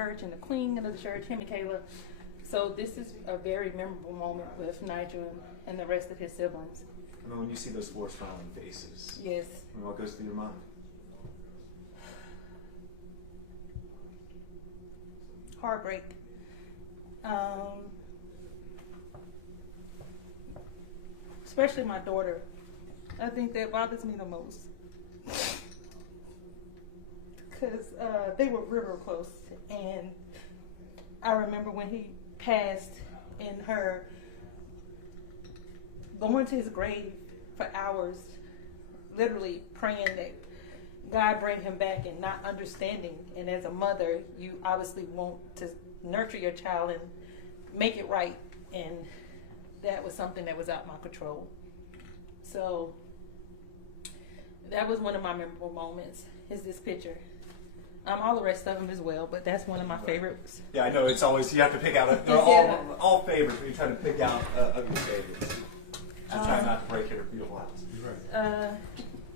church and the cleaning of the church, him and Kayla. So this is a very memorable moment with Nigel and the rest of his siblings. I mean, when you see those 4 smiling faces, Yes. I mean, what goes through your mind? Heartbreak. Especially my daughter. I think that bothers me the most. Because they were real close. And I remember when he passed, and her going to his grave for hours, literally praying that God bring him back, and not understanding. And as a mother, you obviously want to nurture your child and make it right. And that was something that was out of my control. So that was one of my memorable moments, is this picture. All the rest of them as well, but that's one of my favorites. Yeah, I know, it's always, you have to pick out, they're all favorites when you try to pick out of your favorites. To try not to break your beautiful house. Right.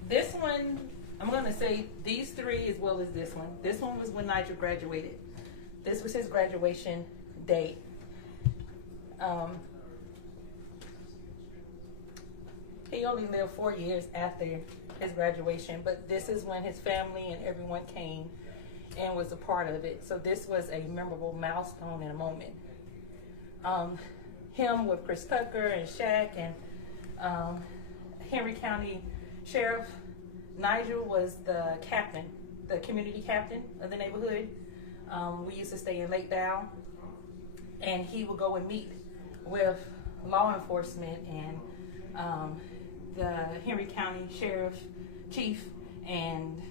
This one, I'm going to say these 3 as well as this one. This one was when Nigel graduated. This was his graduation date. He only lived 4 years after his graduation, but this is when his family and everyone came and was a part of it. So this was a memorable milestone and a moment. Him with Chris Tucker and Shaq and Henry County Sheriff. Nigel was the captain, the community captain of the neighborhood. We used to stay in Lake Down, and he would go and meet with law enforcement and the Henry County Sheriff Chief and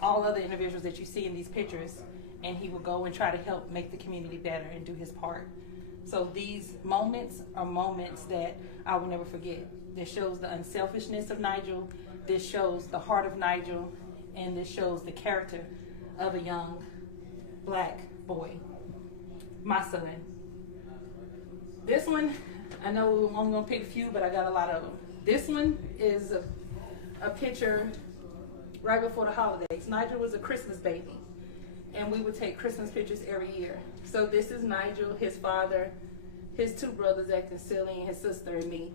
all other individuals that you see in these pictures, and he would go and try to help make the community better and do his part. So these moments are moments that I will never forget. This shows the unselfishness of Nigel, this shows the heart of Nigel, and this shows the character of a young black boy, my son. This one, I know I'm only gonna pick a few, but I got a lot of them. This one is a picture right before the holidays. Nigel was a Christmas baby, and we would take Christmas pictures every year. So this is Nigel, his father, his 2 brothers acting silly, and his sister and me.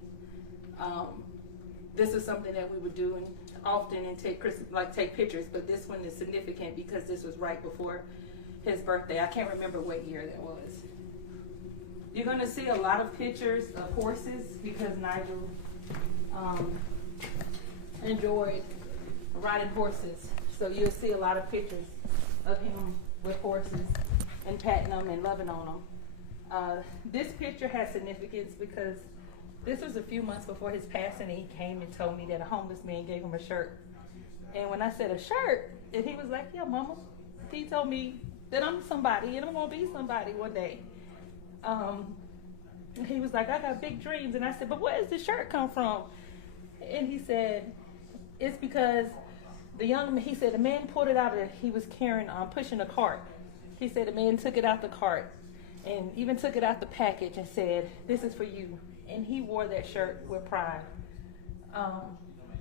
This is something that we would do often and take pictures, but this one is significant because this was right before his birthday. I can't remember what year that was. You're gonna see a lot of pictures of horses because Nigel enjoyed riding horses. So you'll see a lot of pictures of him with horses and patting them and loving on them. This picture has significance because this was a few months before his passing, and he came and told me that a homeless man gave him a shirt. And when I said a shirt, and he was like, yeah, mama. He told me that I'm somebody and I'm gonna be somebody one day. He was like, I got big dreams. And I said, but where does this shirt come from? And he said, it's because he said the man pulled it out, he was carrying, pushing a cart. He said the man took it out the cart and even took it out the package and said, this is for you. And he wore that shirt with pride.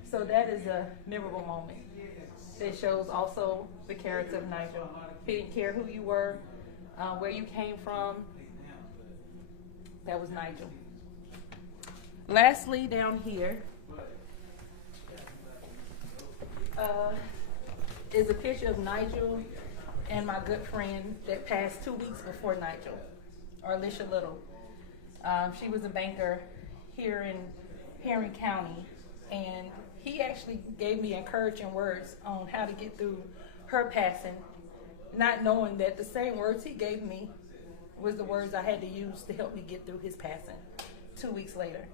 So that is a memorable moment. It shows also the character of Nigel. He didn't care who you were, where you came from. That was Nigel. Lastly, down here is a picture of Nigel and my good friend that passed 2 weeks before Nigel, Alicia Little. She was a banker here in Henry County, and he actually gave me encouraging words on how to get through her passing, not knowing that the same words he gave me was the words I had to use to help me get through his passing 2 weeks later.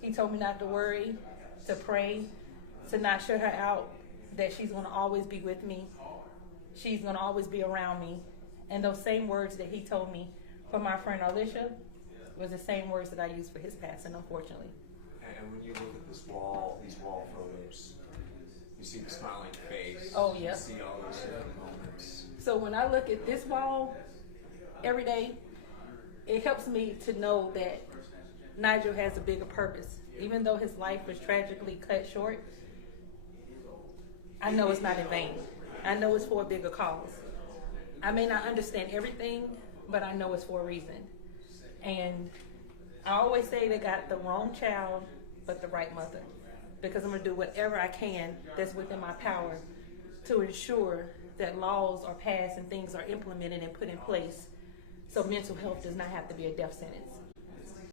He told me not to worry, to pray, to not shut her out, that she's going to always be with me. She's going to always be around me. And those same words that he told me for my friend Alicia was the same words that I used for his passing, unfortunately. And when you look at this wall, these wall photos, you see the smiling face. Oh, yeah. You see all those different moments. So when I look at this wall every day, it helps me to know that Nigel has a bigger purpose. Even though his life was tragically cut short, I know it's not in vain. I know it's for a bigger cause. I may not understand everything, but I know it's for a reason. And I always say they got the wrong child, but the right mother. Because I'm going to do whatever I can that's within my power to ensure that laws are passed and things are implemented and put in place so mental health does not have to be a death sentence.